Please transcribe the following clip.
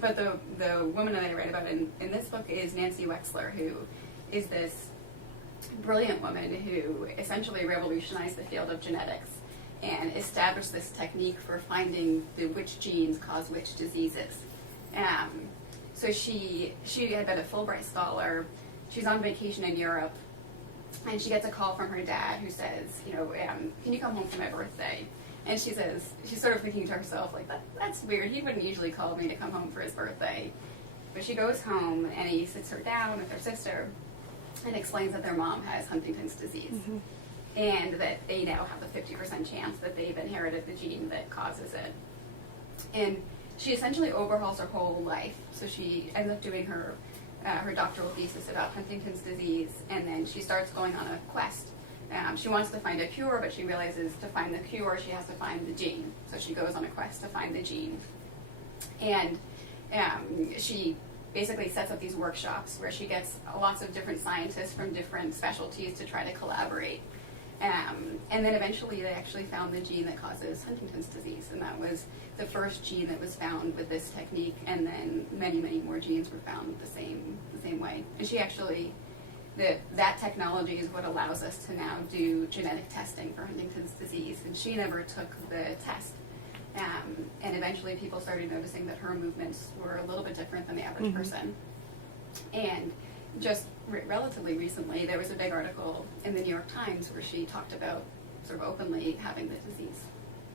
But the woman that I write about in this book is Nancy Wexler, who is this brilliant woman who essentially revolutionized the field of genetics and established this technique for finding which genes cause which diseases. So she had been a Fulbright scholar. She's on vacation in Europe, and she gets a call from her dad who says, can you come home for my birthday? And she says, she's sort of thinking to herself, like, that's weird. He wouldn't usually call me to come home for his birthday. But she goes home, and he sits her down with her sister and explains that their mom has Huntington's disease. Mm-hmm. And that they now have a 50% chance that they've inherited the gene that causes it. And she essentially overhauls her whole life. So she ends up doing her doctoral thesis about Huntington's disease, and then she starts going on a quest. She wants to find a cure, but she realizes to find the cure, she has to find the gene. So she goes on a quest to find the gene. And she basically sets up these workshops where she gets lots of different scientists from different specialties to try to collaborate. And then eventually they actually found the gene that causes Huntington's disease, and that was the first gene that was found with this technique, and then many, many more genes were found the same way. And she actually, that technology is what allows us to now do genetic testing for Huntington's disease, and she never took the test. And eventually people started noticing that her movements were a little bit different than the average mm-hmm. person. And just relatively recently, there was a big article in the New York Times where she talked about sort of openly having the disease.